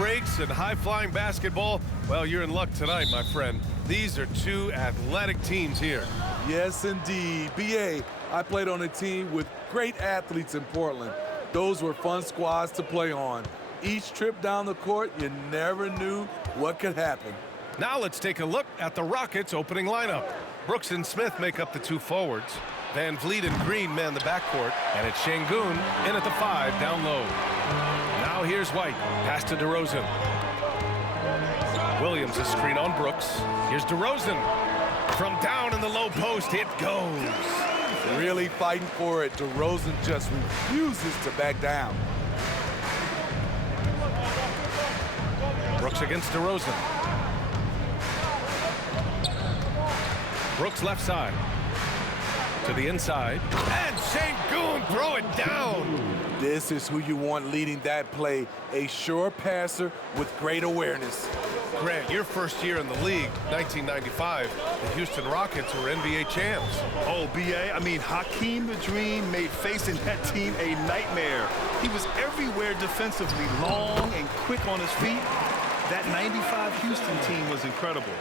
breaks and high-flying basketball, well, you're in luck tonight, my friend. These are two athletic teams here. Yes, indeed. B.A., I played on a team with great athletes in Portland. Those were fun squads to play on. Each trip down the court, you never knew what could happen. Now let's take a look at the Rockets' opening lineup. Brooks and Smith make up the two forwards. Van Vliet and Green man the backcourt, and it's Şengün in at the 5 down low. Now here's White, pass to DeRozan. Williams a screen on Brooks. Here's DeRozan. From down in the low post, it goes. Really fighting for it. DeRozan just refuses to back down. Brooks against DeRozan. Brooks left side. To the inside. And Şengün throw it down. This is who you want leading that play. A sure passer with great awareness. Grant, your first year in the league, 1995, the Houston Rockets were NBA champs. Oh, B.A., I mean, Hakeem the Dream made facing that team a nightmare. He was everywhere defensively, long and quick on his feet. That 95 Houston team was incredible.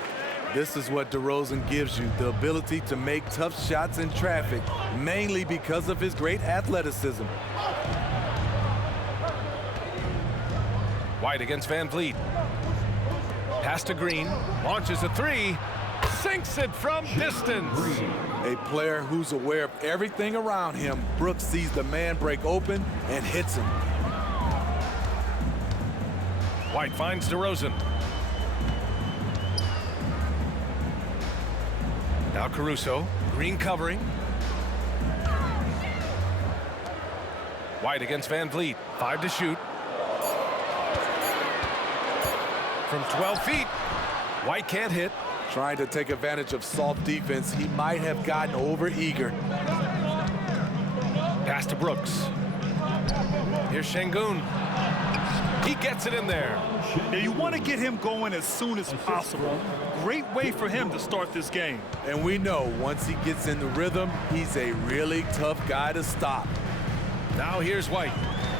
This is what DeRozan gives you, the ability to make tough shots in traffic, mainly because of his great athleticism. White against Van Vliet. Pass to Green, launches a 3, sinks it from distance. A player who's aware of everything around him. Brooks sees the man break open and hits him. White finds DeRozan. Now Caruso, Green covering. White against Van Vliet, 5 to shoot. From 12 feet, White can't hit. Trying to take advantage of soft defense, he might have gotten over-eager. Pass to Brooks. Here's Şengün. He gets it in there. Now you want to get him going as soon as possible. Great way for him to start this game. And we know once he gets in the rhythm, he's a really tough guy to stop. Now here's White.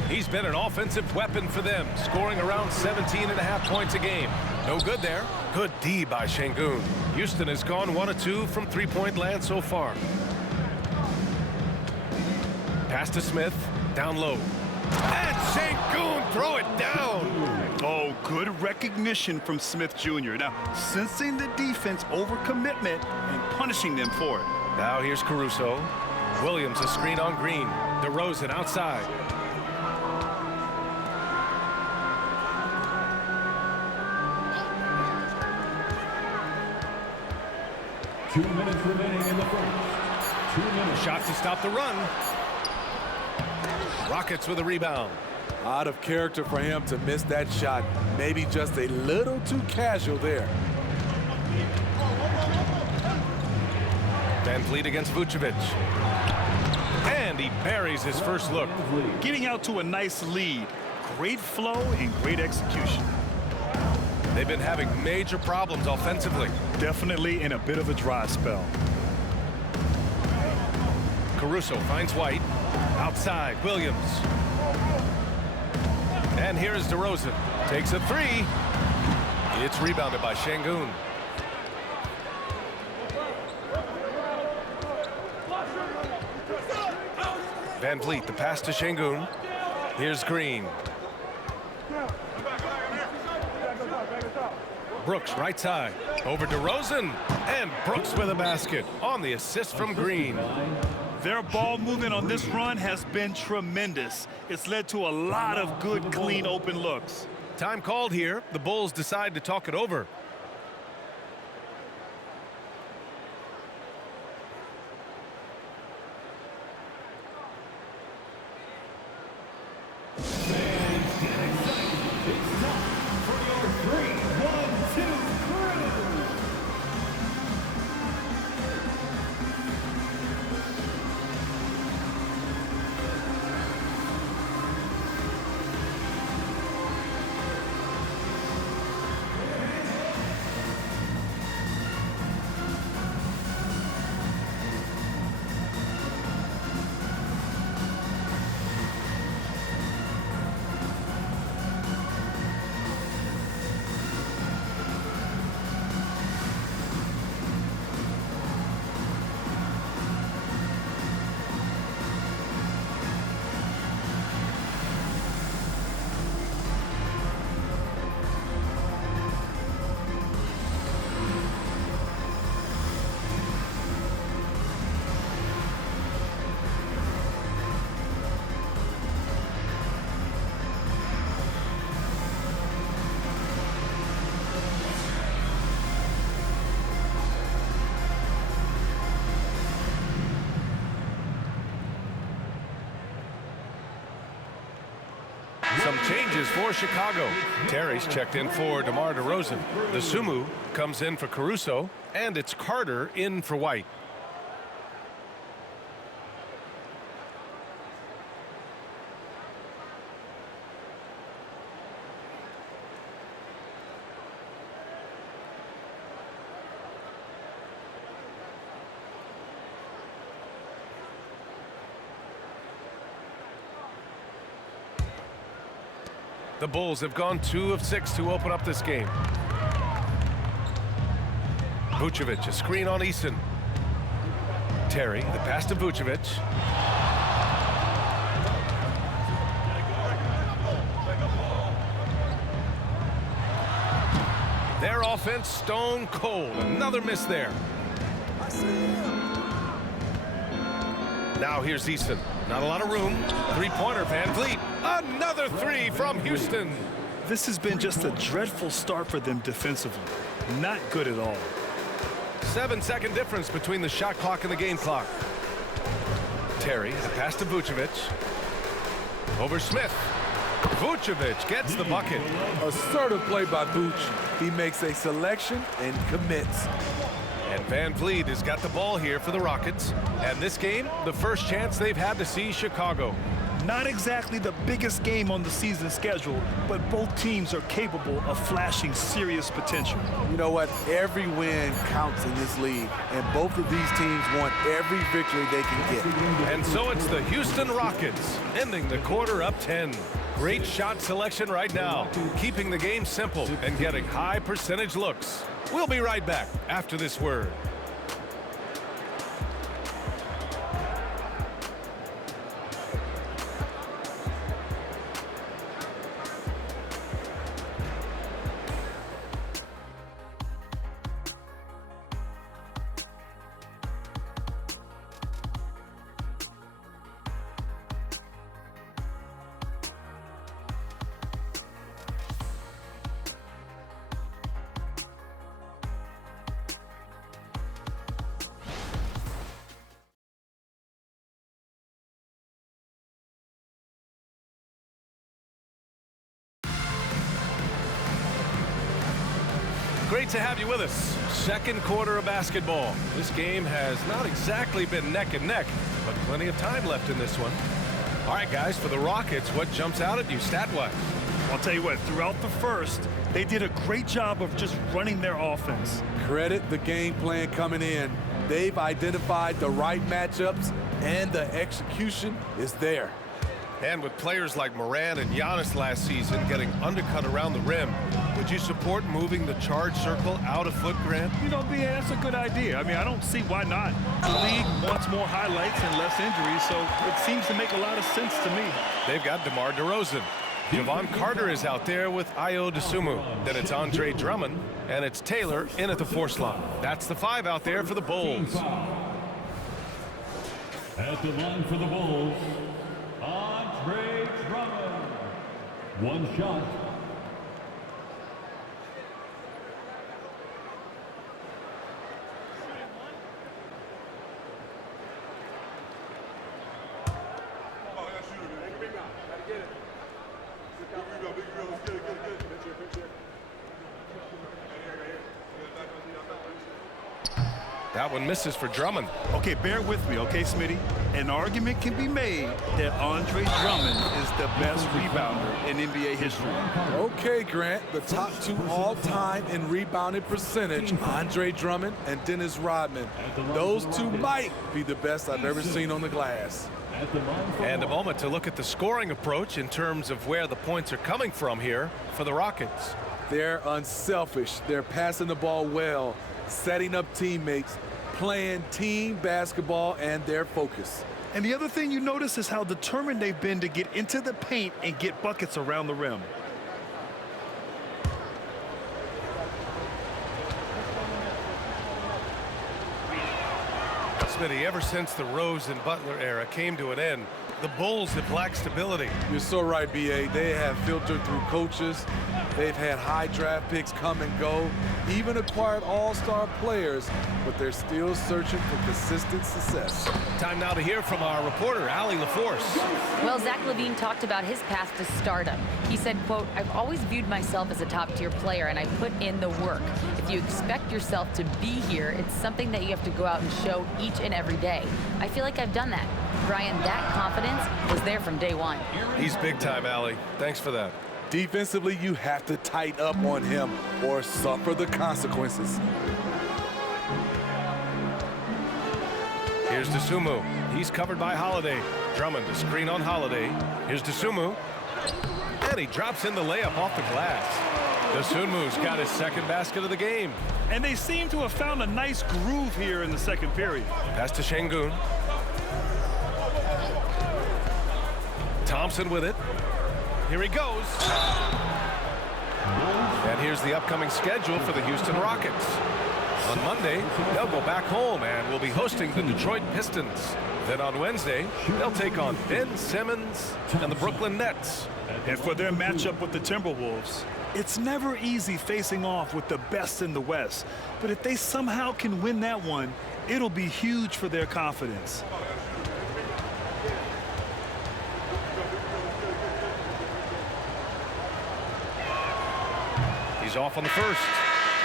He's been an offensive weapon for them, scoring around 17.5 points a game. No good there. Good D by Şengün. Houston has gone 1 of 2 from three-point land so far. Pass to Smith, down low. And Şengün throw it down. Oh, good recognition from Smith Jr. Now, sensing the defense overcommitment and punishing them for it. Now here's Caruso. Williams a screen on Green. DeRozan outside. Two minutes remaining in the first. 2 minutes. Shot to stop the run. Rockets with a rebound. Out of character for him to miss that shot. Maybe just a little too casual there. Van Vliet against Vucevic. And he buries his first look. Getting out to a nice lead. Great flow and great execution. They've been having major problems offensively. Definitely in a bit of a dry spell. Caruso finds White. Outside, Williams. And here's DeRozan. Takes a 3. It's rebounded by Şengün. Van Vliet, the pass to Şengün. Here's Green. Brooks, right side. Over DeRozan. And Brooks with a basket on the assist from Green. Their ball movement on this run has been tremendous. It's led to a lot of good, clean, open looks. Time called here. The Bulls decide to talk it over. Some changes for Chicago. Terry's checked in for DeMar DeRozan. The Sumu comes in for Caruso, and it's Carter in for White. The Bulls have gone 2 of 6 to open up this game. Vucevic, a screen on Eason. Terry, the pass to Vucevic. Their offense stone cold. Another miss there. Now here's Eason. Not a lot of room. Three-pointer, Van Vliet. Another three from Houston. This has been just a dreadful start for them defensively. Not good at all. 7-second difference between the shot clock and the game clock. Terry, the pass to Vucevic. Over Smith. Vucevic gets the bucket. Assertive play by Vooch. He makes a selection and commits. And Van Vliet has got the ball here for the Rockets. And this game, the first chance they've had to see Chicago. Not exactly the biggest game on the season schedule, but both teams are capable of flashing serious potential. You know what? Every win counts in this league, and both of these teams want every victory they can get. And so it's the Houston Rockets, ending the quarter up 10. Great shot selection right now, keeping the game simple and getting high percentage looks. We'll be right back after this word. Great to have you with us. Second quarter of basketball. This game has not exactly been neck and neck, but plenty of time left in this one. All right, guys, for the Rockets, what jumps out at you stat-wise? I'll tell you what, throughout the first, they did a great job of just running their offense. Credit the game plan coming in. They've identified the right matchups, and the execution is there. And with players like Moran and Giannis last season getting undercut around the rim, would you support moving the charge circle out a foot, Grant? You know, BA, that's a good idea. I mean, I don't see why not. The league wants more highlights and less injuries, so it seems to make a lot of sense to me. They've got DeMar DeRozan. Javon Carter is out there with Ayo Dosunmu. Then it's Andre Drummond, and it's Taylor in at the 4 slot. That's the 5 out there for the Bulls. At the line for the Bulls, Andre Drummond. One shot. That one misses for Drummond. Okay, bear with me, okay, Smitty? An argument can be made that Andre Drummond is the best rebounder in NBA history. Okay, Grant, the top 2 all-time in rebounding percentage, Andre Drummond and Dennis Rodman. Those 2 might be the best I've ever seen on the glass. And a moment to look at the scoring approach in terms of where the points are coming from here for the Rockets. They're unselfish. They're passing the ball well, setting up teammates, playing team basketball, and their focus. And the other thing you notice is how determined they've been to get into the paint and get buckets around the rim. Smitty, ever since the Rose and Butler era came to an end, The Bulls have lacked stability. You're so right, B.A. They have filtered through coaches. They've had high draft picks come and go, even acquired all-star players, but they're still searching for consistent success. Time now to hear from our reporter, Allie LaForce. Well, Zach LaVine talked about his path to stardom. He said, quote, "I've always viewed myself as a top-tier player, and I put in the work. If you expect yourself to be here, it's something that you have to go out and show each and every day. I feel like I've done that." Brian, that confidence was there from day one. He's big time, Allie. Thanks for that. Defensively, you have to tighten up on him or suffer the consequences. Here's Dosunmu. He's covered by Holiday. Drummond to screen on Holiday. Here's Dosunmu. And he drops in the layup off the glass. Dosunmu's got his second basket of the game. And they seem to have found a nice groove here in the second period. Pass to Şengün. Thompson with it. Here he goes. And here's the upcoming schedule for the Houston Rockets. On Monday, they'll go back home and will be hosting the Detroit Pistons. Then on Wednesday, they'll take on Ben Simmons and the Brooklyn Nets. And for their matchup with the Timberwolves, it's never easy facing off with the best in the West. But if they somehow can win that one, it'll be huge for their confidence. He's off on the first.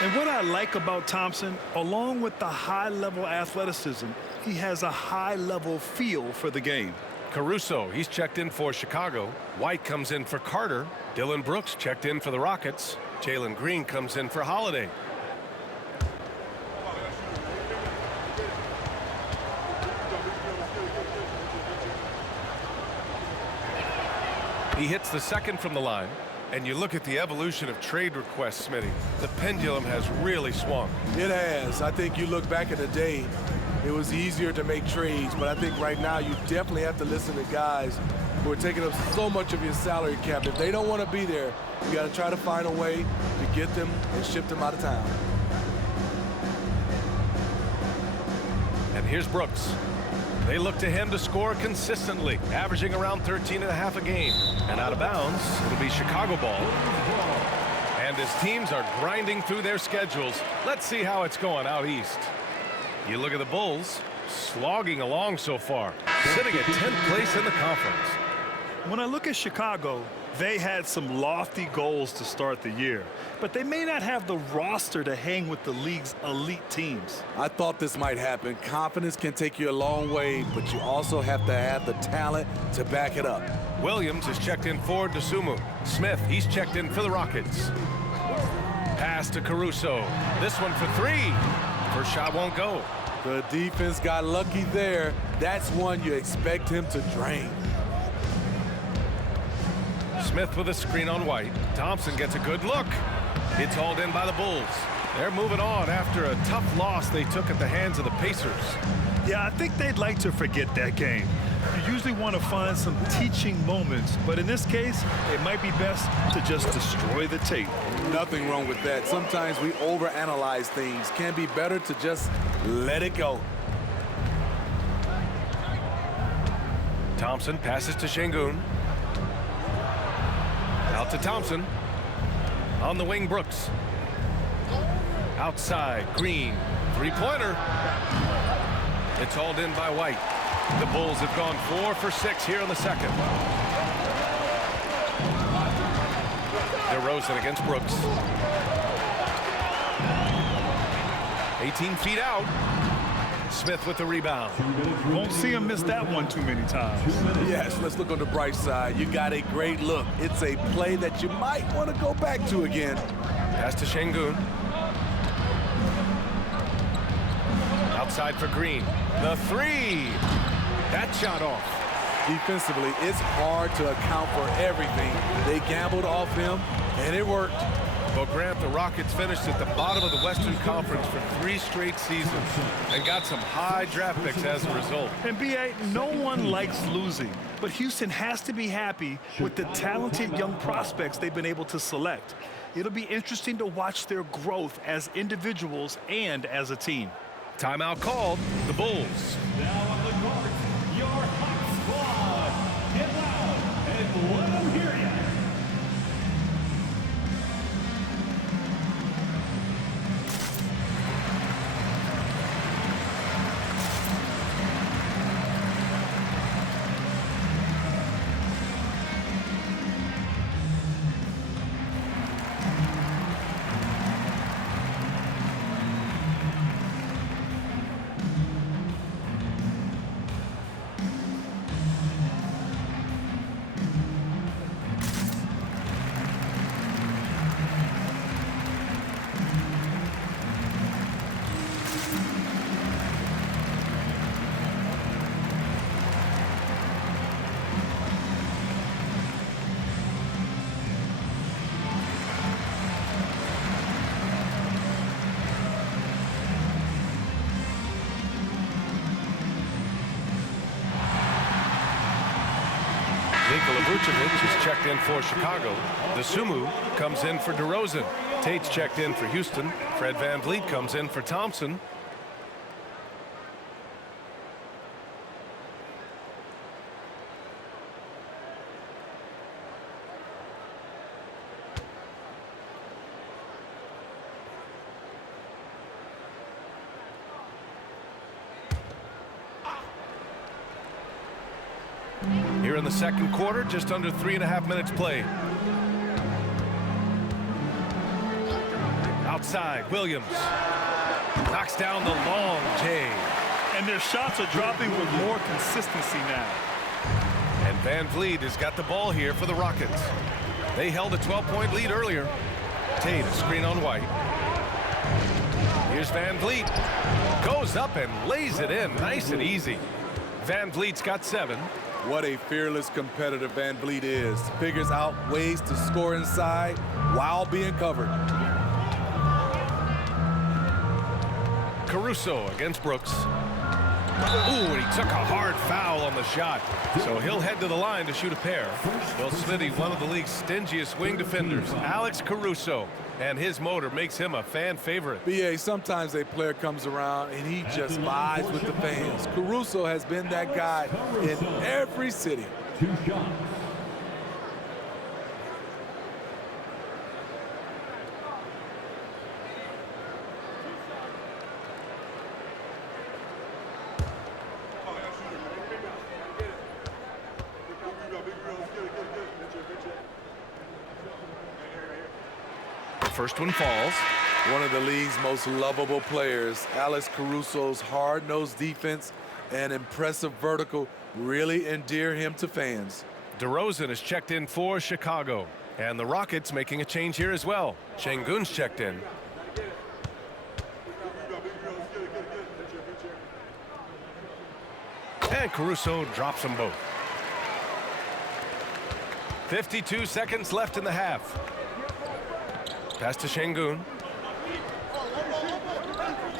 And what I like about Thompson, along with the high-level athleticism, he has a high-level feel for the game. Caruso, he's checked in for Chicago. White comes in for Carter. Dylan Brooks checked in for the Rockets. Jalen Green comes in for Holiday. He hits the second from the line. And you look at the evolution of trade requests, Smitty. The pendulum has really swung. It has. I think you look back at the day, it was easier to make trades, but I think right now you definitely have to listen to guys who are taking up so much of your salary cap. If they don't want to be there, you got to try to find a way to get them and ship them out of town. And here's Brooks. They look to him to score consistently, averaging around 13.5 a game. And out of bounds, it'll be Chicago ball. And as teams are grinding through their schedules, let's see how it's going out east. You look at the Bulls, slogging along so far, sitting at 10th place in the conference. When I look at Chicago, they had some lofty goals to start the year, but they may not have the roster to hang with the league's elite teams. I thought this might happen. Confidence can take you a long way, but you also have to have the talent to back it up. Williams is checked in for Dosunmu. Smith, he's checked in for the Rockets. Pass to Caruso. This one for three. First shot won't go. The defense got lucky there. That's one you expect him to drain. Smith with a screen on White. Thompson gets a good look. It's hauled in by the Bulls. They're moving on after a tough loss they took at the hands of the Pacers. Yeah, I think they'd like to forget that game. You usually want to find some teaching moments, but in this case, it might be best to just destroy the tape. Nothing wrong with that. Sometimes we overanalyze things. Can be better to just let it go. Thompson passes to Şengün. Out to Thompson. On the wing, Brooks. Outside, Green. Three-pointer. It's hauled in by White. The Bulls have gone 4 for 6 here in the second. DeRozan against Brooks. 18 feet out. Smith with the rebound. Won't see him miss that one too many times. Yes, let's look on the bright side. You got a great look. It's a play that you might want to go back to again. Pass to Şengün. Outside for Green. The three. That shot off. Defensively, it's hard to account for everything. They gambled off him, and it worked. Well, Grant, the Rockets finished at the bottom of the Western Conference for 3 straight seasons and got some high draft picks as a result. And B.A., no one likes losing, but Houston has to be happy with the talented young prospects they've been able to select. It'll be interesting to watch their growth as individuals and as a team. Timeout called. The Bulls. Now on the court, your hot squad. Nikola Vucevic is checked in for Chicago. DeSumo comes in for DeRozan. Tate's checked in for Houston. Fred VanVleet comes in for Thompson. Here in the second quarter, just under 3.5 minutes played. Outside, Williams knocks down the long J. And their shots are dropping with more consistency now. And VanVleet has got the ball here for the Rockets. They held a 12-point lead earlier. Tate, a screen on White. Here's VanVleet. Goes up and lays it in, nice and easy. VanVleet's got 7. What a fearless competitor VanVleet is. Figures out ways to score inside while being covered. Caruso against Brooks. Ooh, and he took a hard foul on the shot. So he'll head to the line to shoot a pair. Well, Smitty, one of the league's stingiest wing defenders, Alex Caruso. And his motor makes him a fan favorite. BA, sometimes a player comes around and he just vibes with the fans. Caruso has been that guy in every city. 2 shots. First one falls. One of the league's most lovable players, Alex Caruso's hard-nosed defense and impressive vertical really endear him to fans. DeRozan is checked in for Chicago. And the Rockets making a change here as well. Şengün's checked in. And Caruso drops them both. 52 seconds left in the half. Pass to Şengün.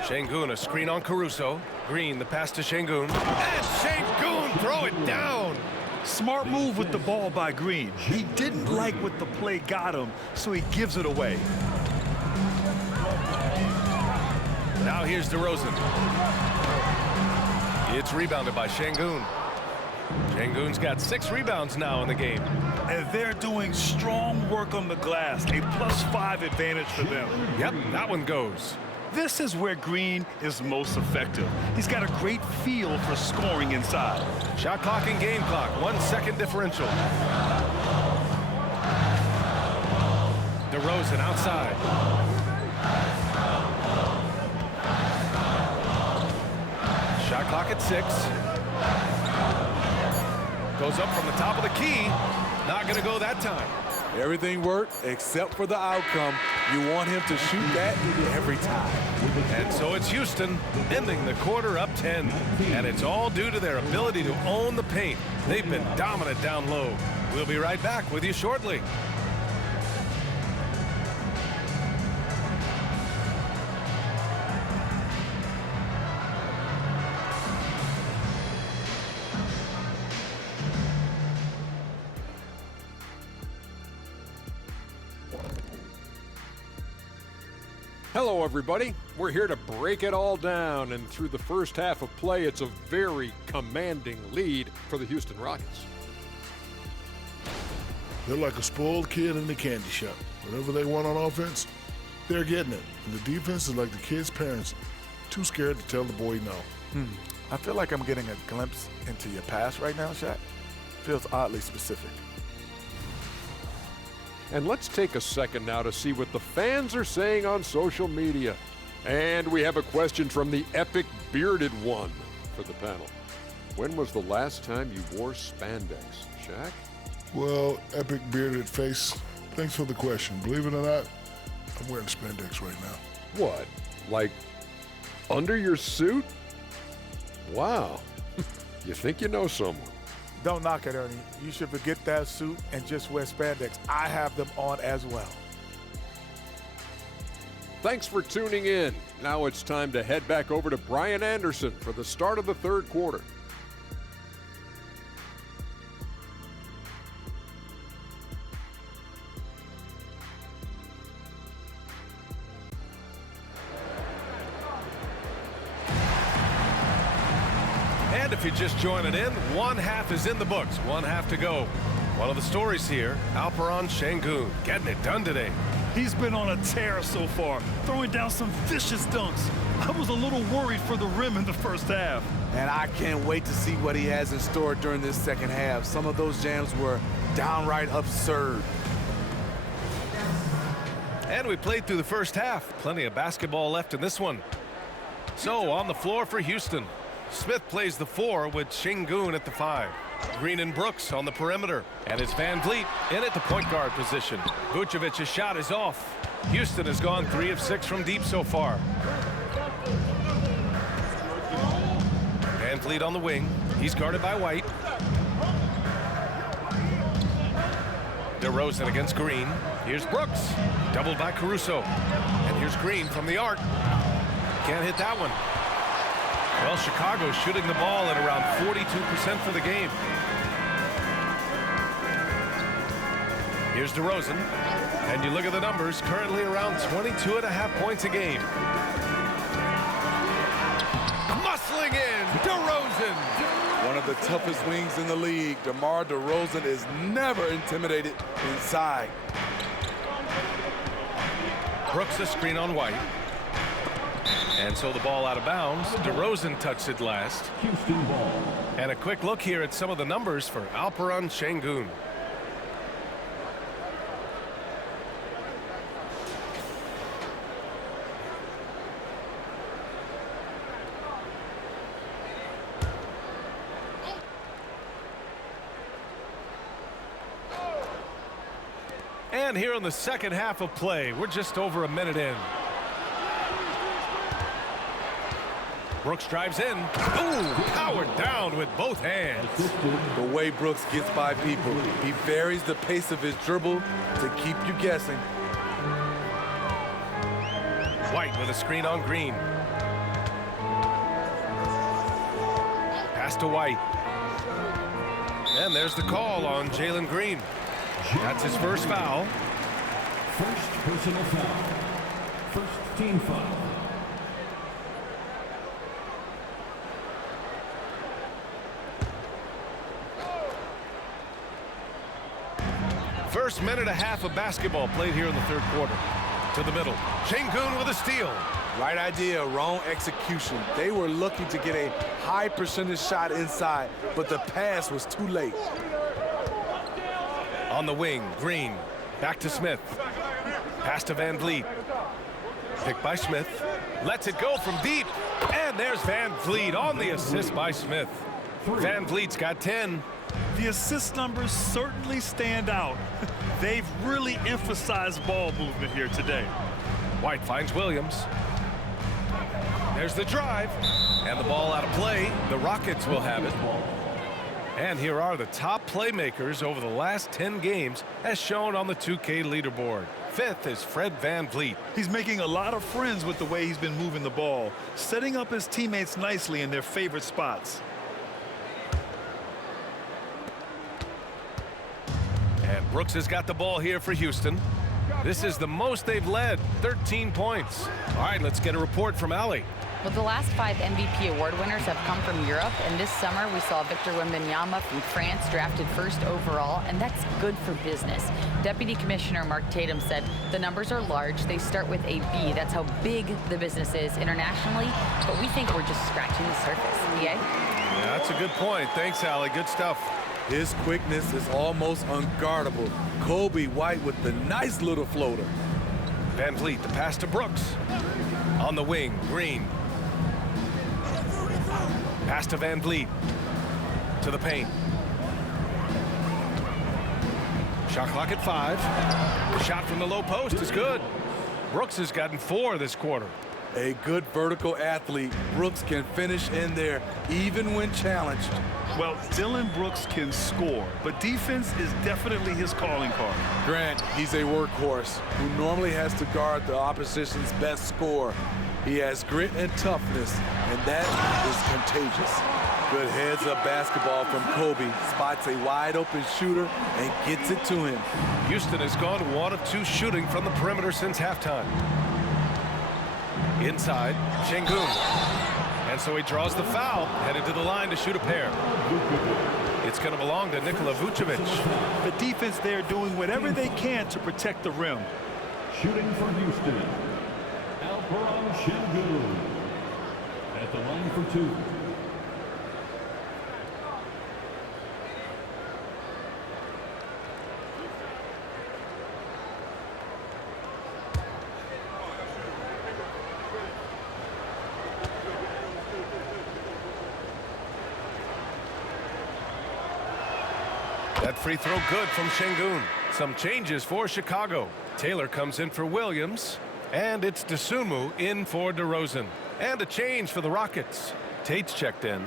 Şengün, a screen on Caruso. Green, the pass to Şengün. And Şengün, throw it down. Smart move with the ball by Green. He didn't like what the play got him, so he gives it away. Now here's DeRozan. It's rebounded by Şengün. Şengün's got 6 rebounds now in the game. And they're doing strong work on the glass, a +5 advantage for them. Yep, that one goes. This is where Green is most effective. He's got a great feel for scoring inside. Shot clock and game clock, 1 second differential. DeRozan outside. Shot clock at 6. Goes up from the top of the key. Not going to go that time. Everything worked except for the outcome. You want him to shoot that every time. And so it's Houston ending the quarter up 10. And it's all due to their ability to own the paint. They've been dominant down low. We'll be right back with you shortly. Hello, everybody. We're here to break it all down, and through the first half of play, it's a very commanding lead for the Houston Rockets. They're like a spoiled kid in the candy shop. Whatever they want on offense, they're getting it. And the defense is like the kid's parents, too scared to tell the boy no. I feel like I'm getting a glimpse into your past right now, Shaq. Feels oddly specific. And let's take a second now to see what the fans are saying on social media. And we have a question from the epic bearded one for the panel. When was the last time you wore spandex, Shaq? Well, epic bearded face, thanks for the question. Believe it or not, I'm wearing spandex right now. What? Like under your suit? Wow. You think you know someone. Don't knock it, Ernie. You should forget that suit and just wear spandex. I have them on as well. Thanks for tuning in. Now it's time to head back over to Brian Anderson for the start of the third quarter. And if you're just joining in, one half is in the books, one half to go. One of the stories here, Alperen Şengün getting it done today. He's been on a tear so far, throwing down some vicious dunks. I was a little worried for the rim in the first half. And I can't wait to see what he has in store during this second half. Some of those jams were downright absurd. And we played through the first half. Plenty of basketball left in this one. So on the floor for Houston. Smith plays the 4 with Şengün at the 5. Green and Brooks on the perimeter. And it's Van Vliet in at the point guard position. Vucevic's shot is off. Houston has gone 3 of 6 from deep so far. Van Vliet on the wing. He's guarded by White. DeRozan against Green. Here's Brooks. Doubled by Caruso. And here's Green from the arc. Can't hit that one. Well, Chicago's shooting the ball at around 42% for the game. Here's DeRozan. And you look at the numbers, currently around 22.5 points a game. Muscling in, DeRozan. One of the toughest wings in the league. DeMar DeRozan is never intimidated inside. Brooks a screen on White. And so the ball out of bounds. DeRozan touched it last. Houston ball. And a quick look here at some of the numbers for Alperen Şengün. And here in the second half of play, we're just over a minute in. Brooks drives in. Ooh, powered down with both hands. The way Brooks gets by people, he varies the pace of his dribble to keep you guessing. White with a screen on Green. Pass to White. And there's the call on Jalen Green. That's his first foul. First personal foul. First team foul. First minute and a half of basketball played here in the third quarter. To the middle. Şengün with a steal. Right idea, wrong execution. They were looking to get a high percentage shot inside, but the pass was too late. On the wing, Green. Back to Smith. Pass to Van Vliet. Picked by Smith. Lets it go from deep. And there's Van Vliet on the assist by Smith. Van Vliet's got 10. The assist numbers certainly stand out. They've really emphasized ball movement here today. White finds Williams. There's the drive. And the ball out of play. The Rockets will have it. And here are the top playmakers over the last 10 games as shown on the 2K leaderboard. Fifth is Fred Van Vliet. He's making a lot of friends with the way he's been moving the ball, setting up his teammates nicely in their favorite spots. And Brooks has got the ball here for Houston. This is the most they've led, 13 points. All right, let's get a report from Allie. Well, the last 5 MVP award winners have come from Europe, and this summer we saw Victor Wembanyama from France drafted first overall, and that's good for business. Deputy Commissioner Mark Tatum said the numbers are large. They start with a B. That's how big the business is internationally, but we think we're just scratching the surface. Yeah? Yeah, that's a good point. Thanks, Allie. Good stuff. His quickness is almost unguardable. Kobe White with the nice little floater. Van Vliet, the pass to Brooks. On the wing, Green. Pass to Van Vliet. To the paint. Shot clock at 5. The shot from the low post is good. Brooks has gotten 4 this quarter. A good vertical athlete. Brooks can finish in there even when challenged. Well, Dylan Brooks can score, but defense is definitely his calling card. Grant, he's a workhorse who normally has to guard the opposition's best scorer. He has grit and toughness, and that is contagious. Good heads-up basketball from Kobe. Spots a wide-open shooter and gets it to him. Houston has gone 1 of 2 shooting from the perimeter since halftime. Inside, Şengün. And so he draws the foul, headed to the line to shoot a pair. It's going to belong to Nikola Vucevic. The defense there doing whatever they can to protect the rim. Shooting for Houston, Alperen Şengün at the line for two. That free throw good from Şengün. Some changes for Chicago. Taylor comes in for Williams, and it's Dosunmu in for DeRozan. And a change for the Rockets. Tate's checked in.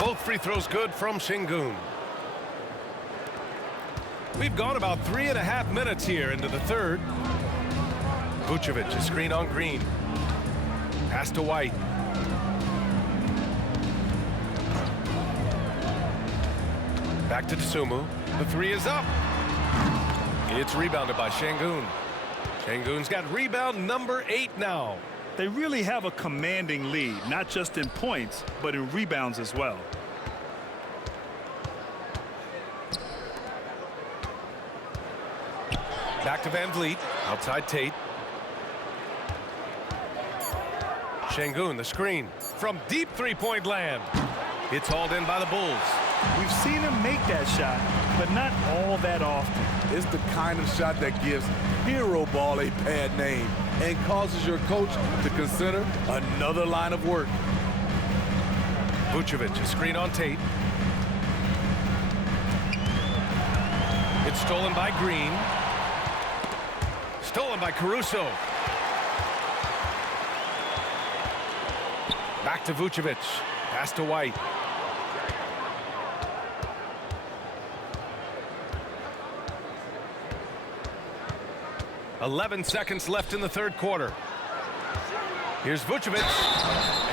Both free throws good from Şengün. We've gone about 3.5 minutes here into the third. Vucevic, a screen on Green. Pass to White. Back to Dosunmu. The three is up. It's rebounded by Şengün. Şengün's got rebound number 8 now. They really have a commanding lead, not just in points, but in rebounds as well. Back to Van Vliet, outside Tate. Şengün, the screen from deep three-point land. It's hauled in by the Bulls. We've seen him make that shot, but not all that often. It's the kind of shot that gives hero ball a bad name and causes your coach to consider another line of work. Vucevic, a screen on Tate. It's stolen by Green. Stolen by Caruso. Back to Vucevic. Pass to White. "11 seconds left in the third quarter. Here's Vucevic,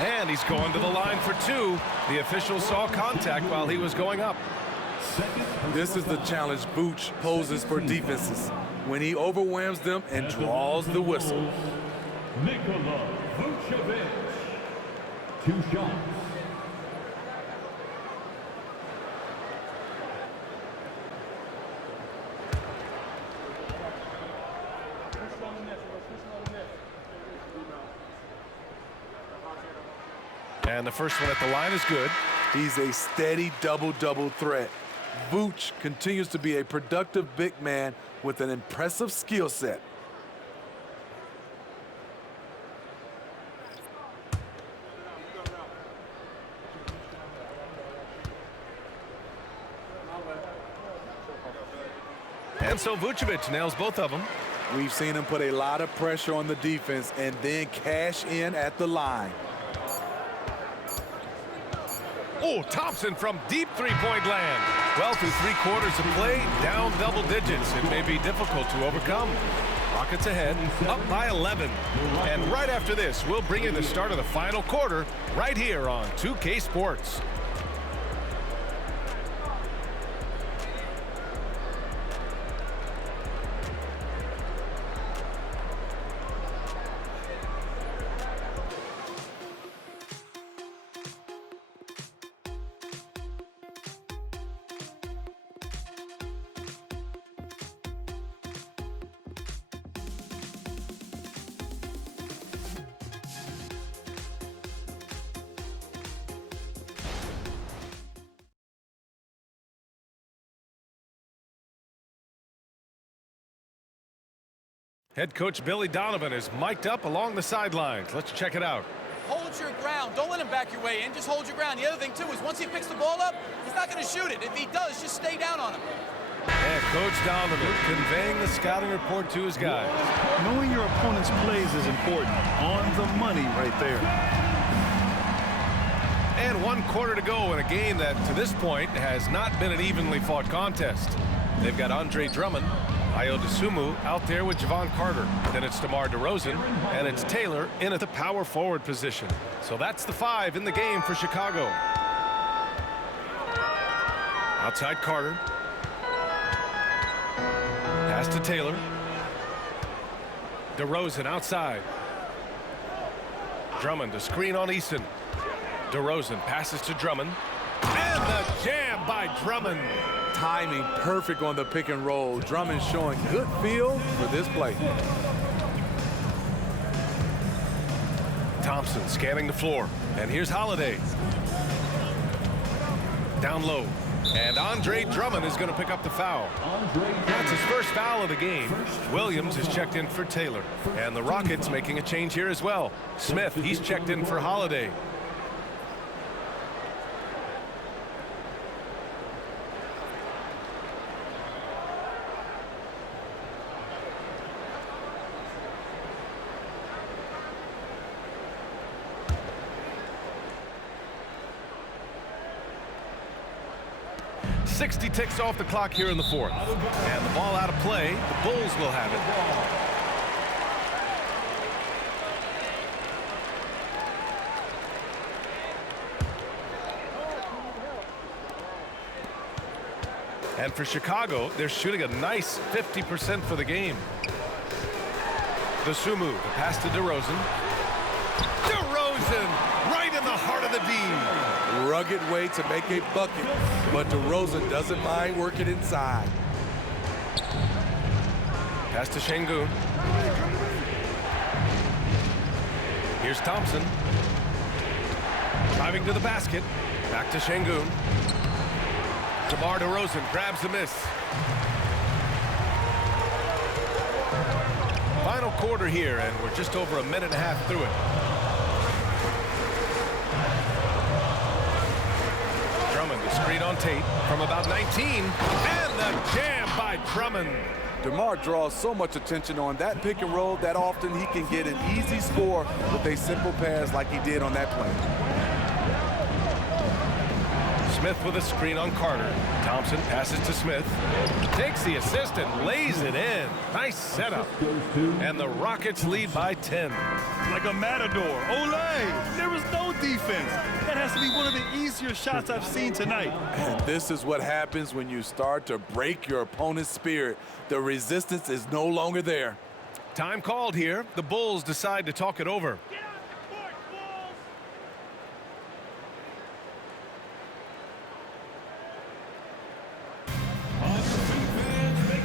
and he's going to the line for two. The officials saw contact while he was going up. This is the challenge Vooch poses for defenses when he overwhelms them and draws the whistle. Nikola Vucevic. 2 shots. And the first one at the line is good. He's a steady double-double threat. Vooch continues to be a productive big man with an impressive skill set. And so Vucevic nails both of them. We've seen him put a lot of pressure on the defense and then cash in at the line. Oh, Thompson from deep three-point land. Well, through 3 quarters of play, down double digits. It may be difficult to overcome. Rockets ahead, up by 11. And right after this, we'll bring you the start of the final quarter right here on 2K Sports. Head coach Billy Donovan is mic'd up along the sidelines. Let's check it out. Hold your ground. Don't let him back your way in. Just hold your ground. The other thing, too, is once he picks the ball up, he's not going to shoot it. If he does, just stay down on him. And Coach Donovan conveying the scouting report to his guys. Knowing your opponent's plays is important. On the money right there. And 1 quarter to go in a game that, to this point, has not been an evenly fought contest. They've got Andre Drummond, Ayo Dosunmu out there with Javon Carter. Then it's DeMar DeRozan, and it's Taylor in at the power forward position. So that's the 5 in the game for Chicago. Outside Carter. Pass to Taylor. DeRozan outside. Drummond, a screen on Easton. DeRozan passes to Drummond. And the jam by Drummond. Timing perfect on the pick and roll. Drummond showing good feel for this play. Thompson scanning the floor. And here's Holiday. Down low. And Andre Drummond is going to pick up the foul. That's his first foul of the game. Williams is checked in for Taylor. And the Rockets making a change here as well. Smith, he's checked in for Holiday. .60 ticks off the clock here in the fourth. And the ball out of play. The Bulls will have it. And for Chicago, they're shooting a nice 50% for the game. Dosunmu, the pass to DeRozan. DeRozan, right in the heart of the D. Rugged way to make a bucket, but DeRozan doesn't mind working inside. Pass to Şengün. Here's Thompson. Driving to the basket. Back to Şengün. DeMar DeRozan grabs the miss. Final quarter here, and we're just over a minute and a half through it. Drummond, the screen on Tate from about 19, and the jam by Drummond. DeMar draws so much attention on that pick and roll that often he can get an easy score with a simple pass like he did on that play. Smith with a screen on Carter. Thompson passes to Smith. Takes the assist and lays it in. Nice setup. And the Rockets lead by 10. Like a matador. Olay! There was no defense. That has to be one of the easier shots I've seen tonight. And this is what happens when you start to break your opponent's spirit. The resistance is no longer there. Time called here. The Bulls decide to talk it over.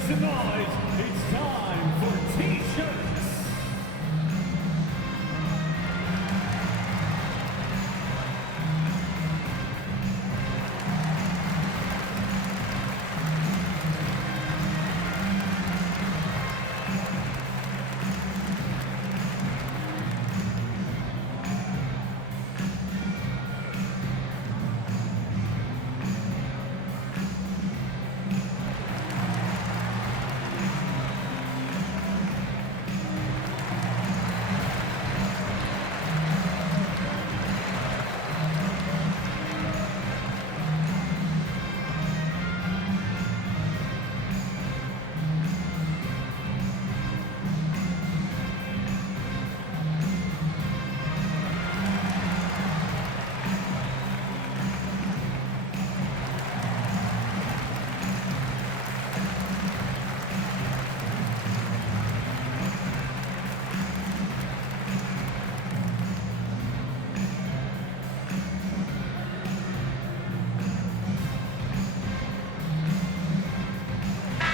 Tonight, it's time for T-shirts.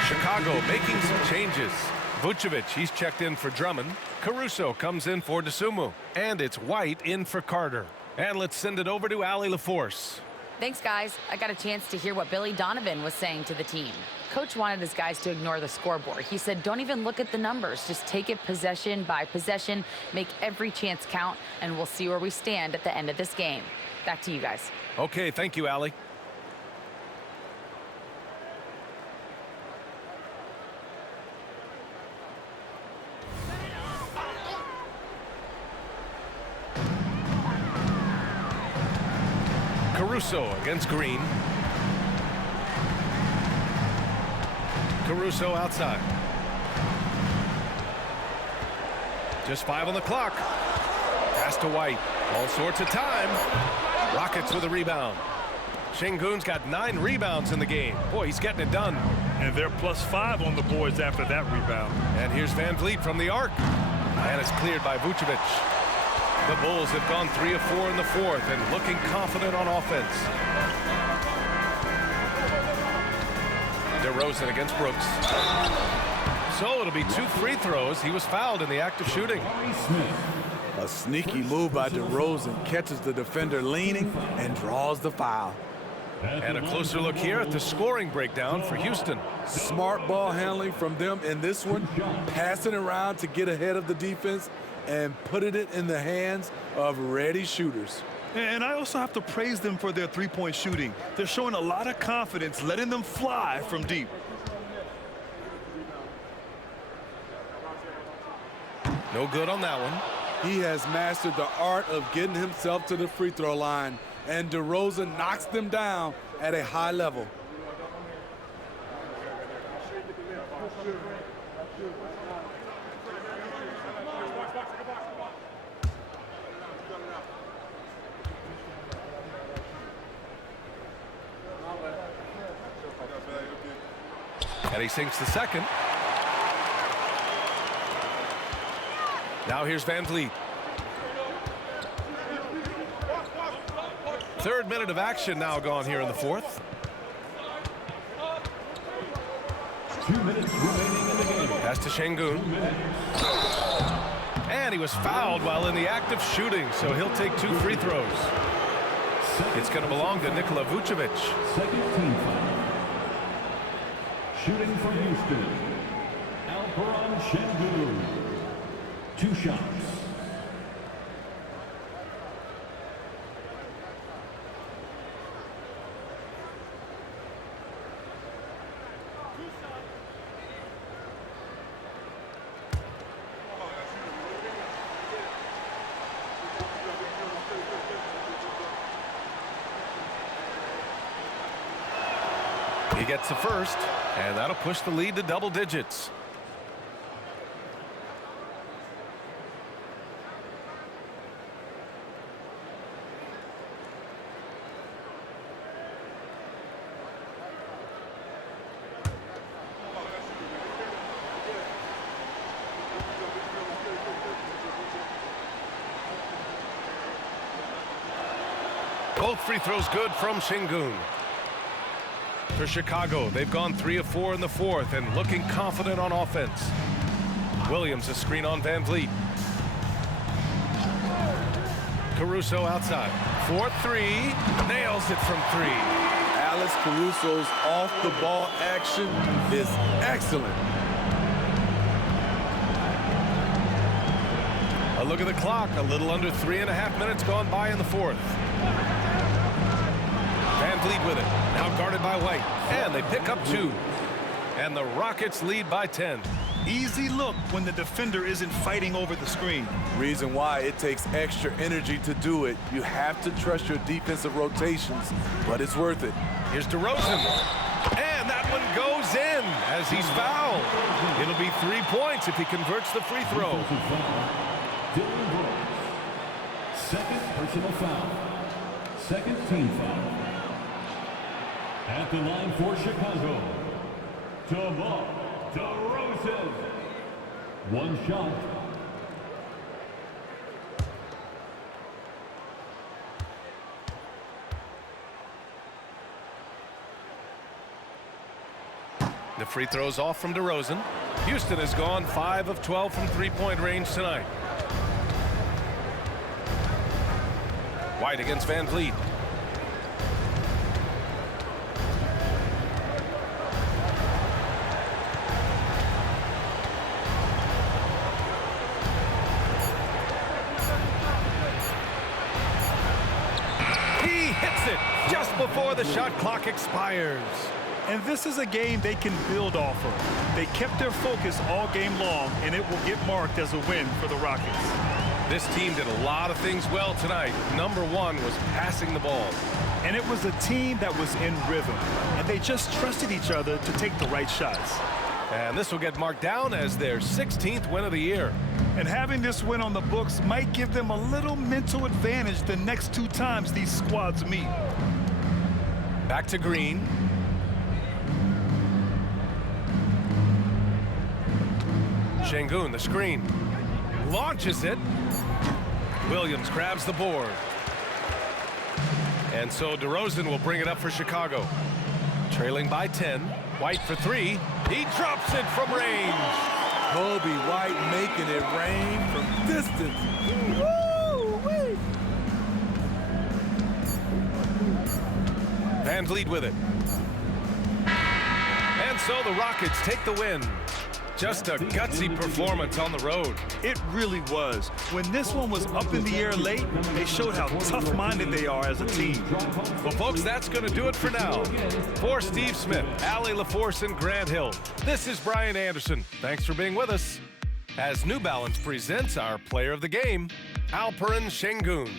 Chicago making some changes. Vucevic, he's checked in for Drummond. Caruso comes in for Dosunmu. And it's White in for Carter. And let's send it over to Allie LaForce. Thanks, guys. I got a chance to hear what Billy Donovan was saying to the team. Coach wanted his guys to ignore the scoreboard. He said, don't even look at the numbers. Just take it possession by possession, make every chance count, and we'll see where we stand at the end of this game. Back to you guys. Okay, thank you, Allie. Caruso against Green. Caruso outside. Just 5 on the clock. Pass to White. All sorts of time. Rockets with a rebound. Şengün's got 9 rebounds in the game. Boy, he's getting it done. And they're +5 on the boards after that rebound. And here's Van Vliet from the arc. And it's cleared by Vucevic. The Bulls have gone 3 of 4 in the fourth and looking confident on offense. DeRozan against Brooks. So it'll be 2 free throws. He was fouled in the act of shooting. A sneaky move by DeRozan catches the defender leaning and draws the foul. And a closer look here at the scoring breakdown for Houston. Smart ball handling from them in this one, passing around to get ahead of the defense and putting it in the hands of ready shooters. And I also have to praise them for their three-point shooting. They're showing a lot of confidence, letting them fly from deep. No good on that one. He has mastered the art of getting himself to the free throw line, and DeRozan knocks them down at a high level. And he sinks the second. Now here's Van Vliet. 3rd minute of action now gone here in the fourth. 2 minutes remaining in the game. Pass to Şengün. And he was fouled while in the act of shooting, so he'll take 2 free throws. It's going to belong to Nikola Vucevic. Second team foul. Shooting from Houston, Alperen Şengün. 2 shots. He gets the first, and that'll push the lead to double digits. Both free throws good from Şengün. For Chicago, they've gone 3 of 4 in the fourth and looking confident on offense. Williams a screen on Van Vliet. Caruso outside. 4-3, nails it from 3. Alex Caruso's off-the-ball action is excellent. A look at the clock, a little under 3.5 minutes gone by in the fourth. Van Vliet with it, now guarded by White, and they pick up 2. And the Rockets lead by 10. Easy look when the defender isn't fighting over the screen. Reason why it takes extra energy to do it. You have to trust your defensive rotations, but it's worth it. Here's DeRozan, and that one goes in as he's fouled. It'll be 3 points if he converts the free throw. Dylan Brooks. Second personal foul. Second team foul. At the line for Chicago, DeMar DeRozan. 1 shot. The free throw's off from DeRozan. Houston has gone 5 of 12 from 3-point range tonight. White against Van Vliet. He hits it just before the shot clock expires. And this is a game they can build off of. They kept their focus all game long, and it will get marked as a win for the Rockets. This team did a lot of things well tonight. Number 1 was passing the ball. And it was a team that was in rhythm, and they just trusted each other to take the right shots. And this will get marked down as their 16th win of the year. And having this win on the books might give them a little mental advantage the next 2 times these squads meet. Back to Green. Şengün, the screen. Launches it. Williams grabs the board. And so DeRozan will bring it up for Chicago. Trailing by 10. White for 3. He drops it from range. Kobe White making it rain from distance. Woo-wee. Van Vliet with it. And so the Rockets take the win. Just a gutsy performance on the road. It really was. When this one was up in the air late, they showed how tough-minded they are as a team. Well, folks, that's going to do it for now. For Steve Smith, Allie LaForce, and Grant Hill, this is Brian Anderson. Thanks for being with us as New Balance presents our player of the game, Alperen Şengün.